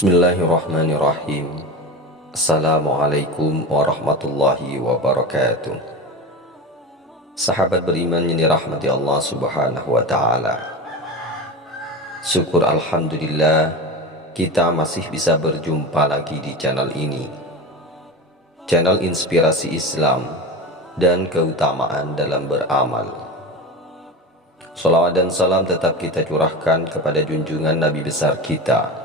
Bismillahirrahmanirrahim. Assalamualaikum warahmatullahi wabarakatuh. Sahabat beriman yang dirahmati Allah subhanahu wa ta'ala, syukur alhamdulillah kita masih bisa berjumpa lagi di channel ini, channel inspirasi Islam dan keutamaan dalam beramal. Salawat dan salam tetap kita curahkan kepada junjungan Nabi besar kita,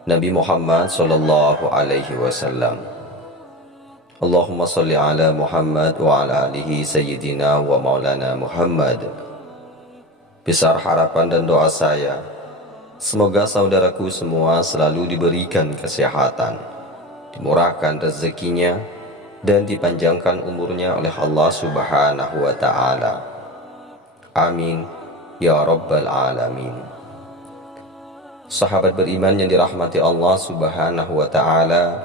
Nabi Muhammad sallallahu alaihi wasallam. Allahumma salli ala Muhammad wa ala alihi sayyidina wa maulana Muhammad. Besar harapan dan doa saya, semoga saudaraku semua selalu diberikan kesehatan, dimurahkan rezekinya, dan dipanjangkan umurnya oleh Allah subhanahu wa ta'ala. Amin ya rabbal alamin. Sahabat beriman yang dirahmati Allah subhanahu wa ta'ala,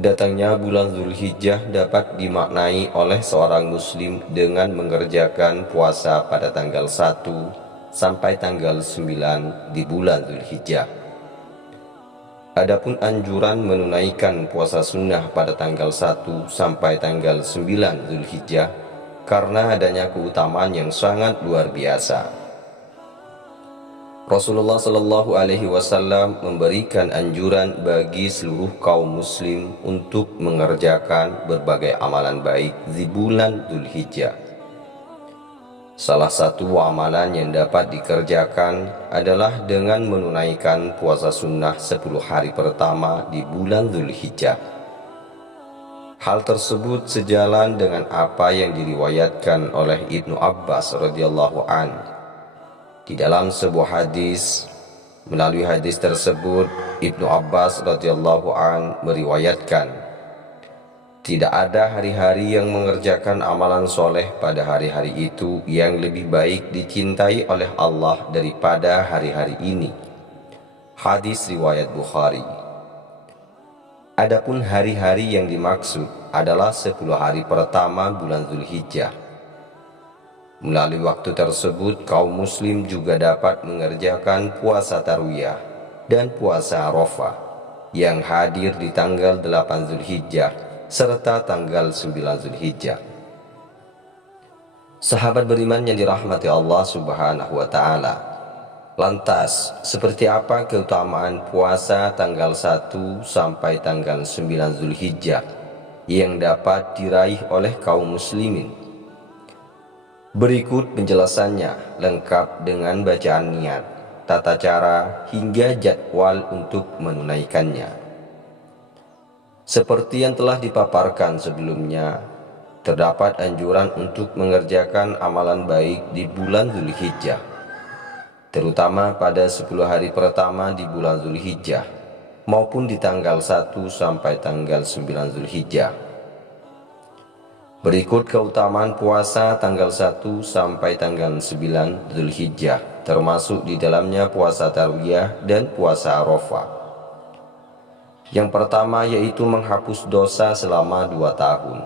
datangnya bulan Zulhijjah dapat dimaknai oleh seorang muslim dengan mengerjakan puasa pada tanggal 1 sampai tanggal 9 di bulan Zulhijjah. Adapun anjuran menunaikan puasa sunnah pada tanggal 1 sampai tanggal 9 Zulhijjah karena adanya keutamaan yang sangat luar biasa. Rasulullah Shallallahu Alaihi Wasallam memberikan anjuran bagi seluruh kaum muslim untuk mengerjakan berbagai amalan baik di bulan Dzulhijjah. Salah satu amalan yang dapat dikerjakan adalah dengan menunaikan puasa sunnah 10 hari pertama di bulan Dzulhijjah. Hal tersebut sejalan dengan apa yang diriwayatkan oleh Ibnu Abbas radhiyallahu anhu. Di dalam sebuah hadis, melalui hadis tersebut Ibnu Abbas radhiyallahu an meriwayatkan, tidak ada hari-hari yang mengerjakan amalan soleh pada hari-hari itu yang lebih baik dicintai oleh Allah daripada hari-hari ini. Hadis riwayat Bukhari. Adapun hari-hari yang dimaksud adalah 10 hari pertama bulan Dzulhijjah. Melalui waktu tersebut, kaum muslim juga dapat mengerjakan puasa Tarwiyah dan puasa Arafah yang hadir di tanggal 8 Zulhijjah serta tanggal 9 Zulhijjah. Sahabat beriman yang dirahmati Allah subhanahu wa ta'ala, lantas seperti apa keutamaan puasa tanggal 1 sampai tanggal 9 Zulhijjah yang dapat diraih oleh kaum muslimin? Berikut penjelasannya lengkap dengan bacaan niat, tata cara, hingga jadwal untuk menunaikannya. Seperti yang telah dipaparkan sebelumnya, terdapat anjuran untuk mengerjakan amalan baik di bulan Dzulhijjah, terutama pada 10 hari pertama di bulan Dzulhijjah, maupun di tanggal 1 sampai tanggal 9 Dzulhijjah. Berikut keutamaan puasa tanggal 1 sampai tanggal 9 Dzulhijjah, termasuk di dalamnya puasa Tarwiyah dan puasa Arafah. Yang pertama yaitu menghapus dosa selama 2 tahun.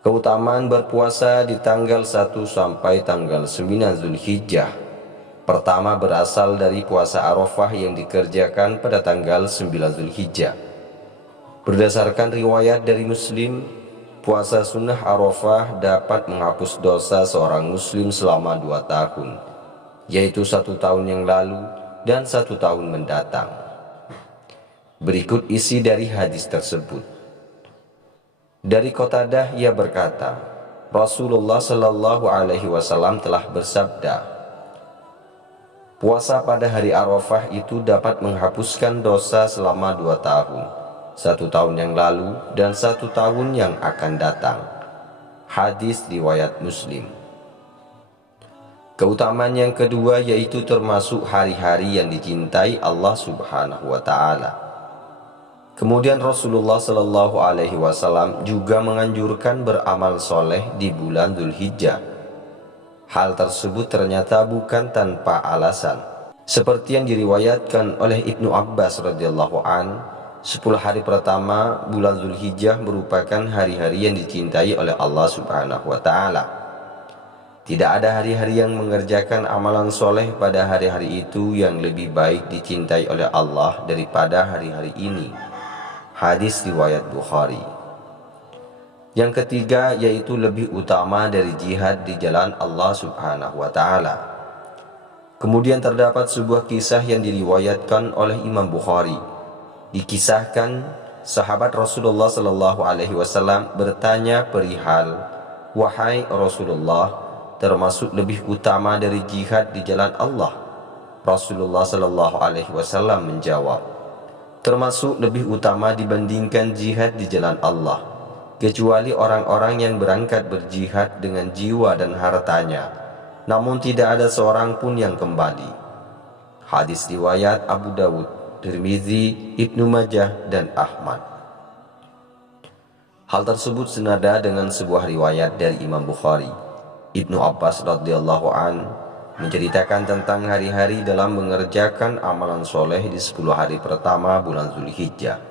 Keutamaan berpuasa di tanggal 1 sampai tanggal 9 Dzulhijjah pertama berasal dari puasa Arafah yang dikerjakan pada tanggal 9 Dzulhijjah. Berdasarkan riwayat dari Muslim, puasa sunnah Arafah dapat menghapus dosa seorang muslim selama 2 tahun, yaitu 1 tahun yang lalu dan 1 tahun mendatang. Berikut isi dari hadis tersebut. Dari Qatadah ia berkata, Rasulullah Shallallahu Alaihi Wasallam telah bersabda, puasa pada hari Arafah itu dapat menghapuskan dosa selama 2 tahun, 1 tahun yang lalu dan 1 tahun yang akan datang. Hadis riwayat Muslim. Keutamaan yang kedua yaitu termasuk hari-hari yang dicintai Allah subhanahu wa ta'ala. Kemudian Rasulullah Shallallahu Alaihi Wasallam juga menganjurkan beramal soleh di bulan Dzulhijjah. Hal tersebut ternyata bukan tanpa alasan, seperti yang diriwayatkan oleh Ibnu Abbas radhiyallahu an. 10 hari pertama bulan Dzulhijjah merupakan hari-hari yang dicintai oleh Allah subhanahu wa ta'ala. Tidak ada hari-hari yang mengerjakan amalan soleh pada hari-hari itu yang lebih baik dicintai oleh Allah daripada hari-hari ini. Hadis riwayat Bukhari. Yang ketiga yaitu lebih utama dari jihad di jalan Allah Subhanahu wa Ta'ala. Kemudian terdapat sebuah kisah yang diriwayatkan oleh Imam Bukhari. Dikisahkan sahabat Rasulullah Sallallahu Alaihi Wasallam bertanya perihal, "Wahai Rasulullah, termasuk lebih utama dari jihad di jalan Allah?" Rasulullah Sallallahu Alaihi Wasallam menjawab, "Termasuk lebih utama dibandingkan jihad di jalan Allah, kecuali orang-orang yang berangkat berjihad dengan jiwa dan hartanya, namun tidak ada seorang pun yang kembali." Hadis riwayat Abu Dawud, Tirmizi, Ibnu Majah, dan Ahmad. Hal tersebut senada dengan sebuah riwayat dari Imam Bukhari. Ibnu Abbas radhiyallahu an menceritakan tentang hari-hari dalam mengerjakan amalan soleh di 10 hari pertama bulan Zulhijjah.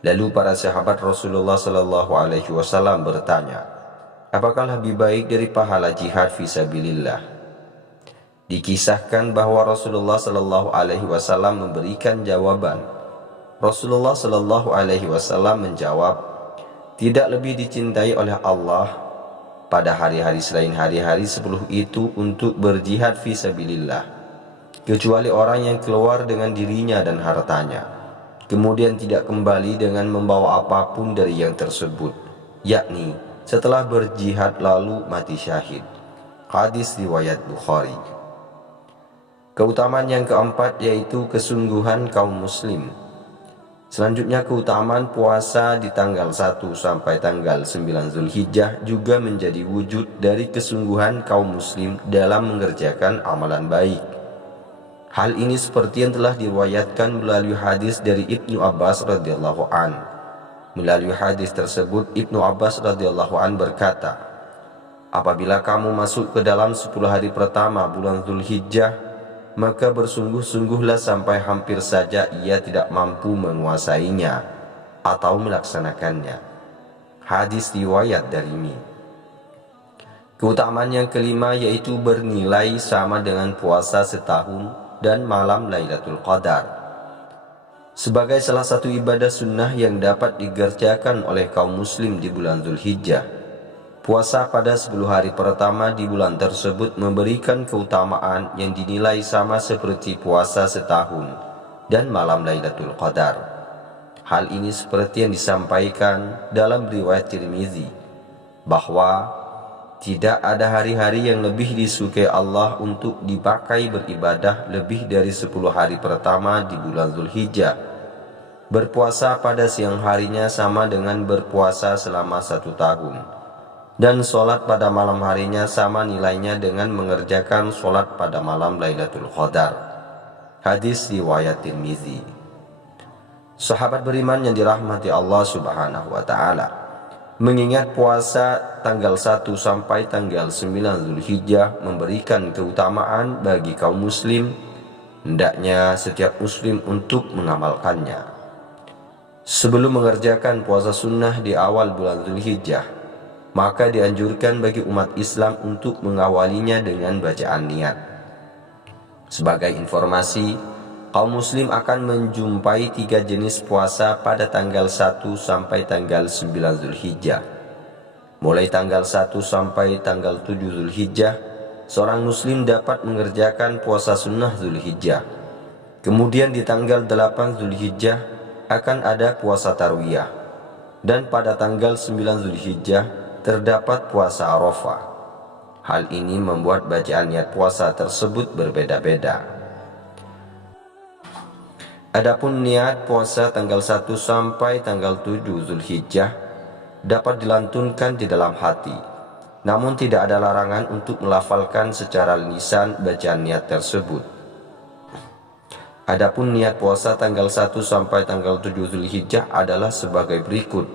Lalu para sahabat Rasulullah Sallallahu Alaihi Wasallam bertanya, "Apakah lebih baik dari pahala jihad fisabilillah?" Dikisahkan bahwa Rasulullah Sallallahu Alaihi Wasallam memberikan jawaban. Rasulullah Sallallahu Alaihi Wasallam menjawab, "Tidak lebih dicintai oleh Allah pada hari-hari selain hari-hari 10 itu untuk berjihad fisabilillah, kecuali orang yang keluar dengan dirinya dan hartanya, kemudian tidak kembali dengan membawa apapun dari yang tersebut, yakni setelah berjihad lalu mati syahid." Hadis riwayat Bukhari. Keutamaan yang keempat yaitu kesungguhan kaum muslim. Selanjutnya keutamaan puasa di tanggal 1 sampai tanggal 9 Zulhijjah juga menjadi wujud dari kesungguhan kaum muslim dalam mengerjakan amalan baik. Hal ini seperti yang telah diriwayatkan melalui hadis dari Ibnu Abbas radhiyallahu an. Melalui hadis tersebut Ibnu Abbas radhiyallahu an berkata, "Apabila kamu masuk ke dalam 10 hari pertama bulan Zulhijjah, maka bersungguh-sungguhlah sampai hampir saja ia tidak mampu menguasainya atau melaksanakannya." Hadis riwayat Darimi. Keutamaan yang kelima yaitu bernilai sama dengan puasa setahun dan malam Lailatul Qadar. Sebagai salah satu ibadah sunnah yang dapat digerjakan oleh kaum muslim di bulan Zulhijjah, puasa pada 10 hari pertama di bulan tersebut memberikan keutamaan yang dinilai sama seperti puasa setahun dan malam Lailatul Qadar. Hal ini seperti yang disampaikan dalam riwayat Tirmizi, bahwa tidak ada hari-hari yang lebih disukai Allah untuk dipakai beribadah lebih dari 10 hari pertama di bulan Zulhijjah. Berpuasa pada siang harinya sama dengan berpuasa selama 1 tahun. Dan sholat pada malam harinya sama nilainya dengan mengerjakan sholat pada malam Lailatul Qadar. Hadis riwayat Tirmizi. Sahabat beriman yang dirahmati Allah Subhanahu wa Ta'ala, mengingat puasa tanggal 1 sampai tanggal 9 Zulhijjah memberikan keutamaan bagi kaum muslim, hendaknya setiap muslim untuk mengamalkannya. Sebelum mengerjakan puasa sunnah di awal bulan Zulhijjah, maka dianjurkan bagi umat Islam untuk mengawalinya dengan bacaan niat. Sebagai informasi, kaum muslim akan menjumpai 3 jenis puasa pada tanggal 1 sampai tanggal 9 Zulhijjah. Mulai tanggal 1 sampai tanggal 7 Zulhijjah, seorang muslim dapat mengerjakan puasa sunnah Zulhijjah. Kemudian di tanggal 8 Zulhijjah akan ada puasa tarwiyah. Dan pada tanggal 9 Zulhijjah terdapat puasa Arafah. Hal ini membuat bacaan niat puasa tersebut berbeda-beda. Adapun niat puasa tanggal 1 sampai tanggal 7 Zulhijjah dapat dilantunkan di dalam hati, namun tidak ada larangan untuk melafalkan secara lisan bacaan niat tersebut. Adapun niat puasa tanggal 1 sampai tanggal 7 Zulhijjah adalah sebagai berikut.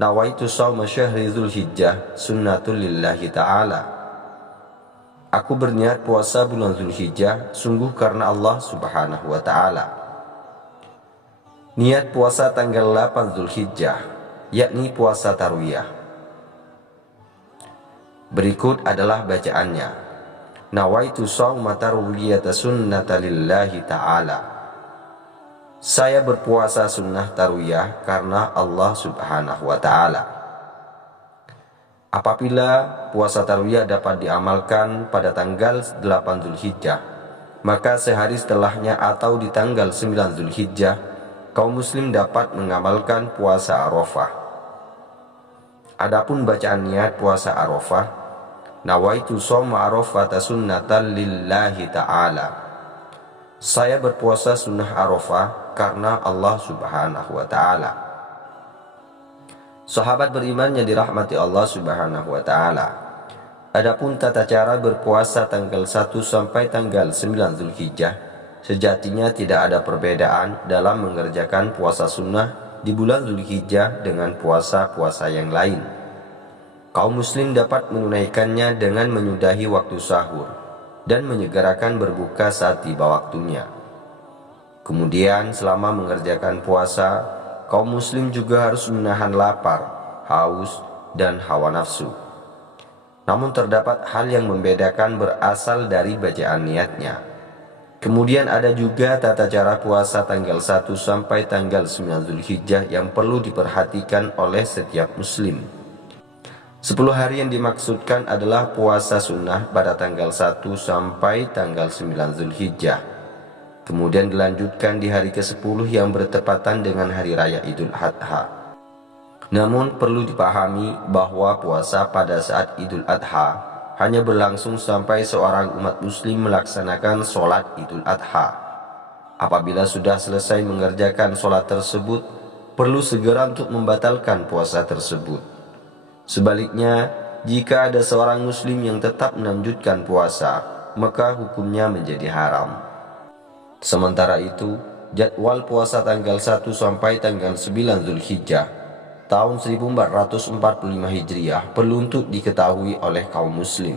Nawaitu shauma syahri Zulhijjah sunnatul lillahi ta'ala. Aku berniat puasa bulan Zulhijjah sungguh karena Allah Subhanahu wa Ta'ala. Niat puasa tanggal 8 Zulhijjah, yakni puasa tarwiyah. Berikut adalah bacaannya. Nawaitu shauma tarwiyata sunnata lillahi ta'ala. Saya berpuasa sunnah tarwiyah karena Allah subhanahu wa ta'ala. Apabila puasa tarwiyah dapat diamalkan pada tanggal 8 Zulhijjah, maka sehari setelahnya atau di tanggal 9 Zulhijjah, kaum muslim dapat mengamalkan puasa Arafah. Adapun bacaan niat puasa Arafah, nawaitu shauma arafata sunnatan lillahi ta'ala. Saya berpuasa sunnah Arafah karena Allah subhanahu wa ta'ala. Sahabat beriman yang dirahmati Allah subhanahu wa ta'ala, adapun tata cara berpuasa tanggal 1 sampai tanggal 9 Zulhijjah, sejatinya tidak ada perbedaan dalam mengerjakan puasa sunnah di bulan Zulhijjah dengan puasa-puasa yang lain. Kaum muslim dapat menunaikannya dengan menyudahi waktu sahur dan menyegerakan berbuka saat tiba waktunya. Kemudian selama mengerjakan puasa, kaum muslim juga harus menahan lapar, haus, dan hawa nafsu. Namun terdapat hal yang membedakan berasal dari bacaan niatnya. Kemudian ada juga tata cara puasa tanggal 1 sampai tanggal 9 Zulhijjah yang perlu diperhatikan oleh setiap muslim. 10 hari yang dimaksudkan adalah puasa sunnah pada tanggal 1 sampai tanggal 9 Zulhijjah. Kemudian dilanjutkan di hari ke-10 yang bertepatan dengan hari raya Idul Adha. Namun perlu dipahami bahwa puasa pada saat Idul Adha hanya berlangsung sampai seorang umat muslim melaksanakan sholat Idul Adha. Apabila sudah selesai mengerjakan sholat tersebut, perlu segera untuk membatalkan puasa tersebut. Sebaliknya, jika ada seorang muslim yang tetap melanjutkan puasa, maka hukumnya menjadi haram. Sementara itu, jadwal puasa tanggal 1 sampai tanggal 9 Zulhijjah tahun 1445 Hijriah perlu untuk diketahui oleh kaum muslim.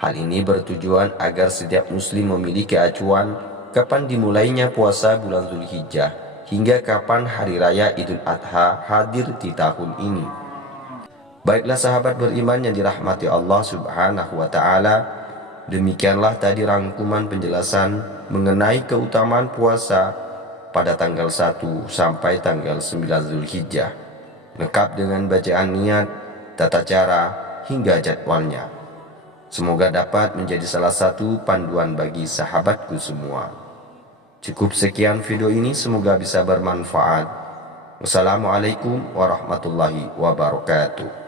Hal ini bertujuan agar setiap muslim memiliki acuan kapan dimulainya puasa bulan Zulhijjah hingga kapan hari raya Idul Adha hadir di tahun ini. Baiklah sahabat beriman yang dirahmati Allah subhanahu wa ta'ala, demikianlah tadi rangkuman penjelasan mengenai keutamaan puasa pada tanggal 1 sampai tanggal 9 Zulhijjah, lengkap dengan bacaan niat, tata cara, hingga jadwalnya. Semoga dapat menjadi salah satu panduan bagi sahabatku semua. Cukup sekian video ini, semoga bisa bermanfaat. Wassalamualaikum warahmatullahi wabarakatuh.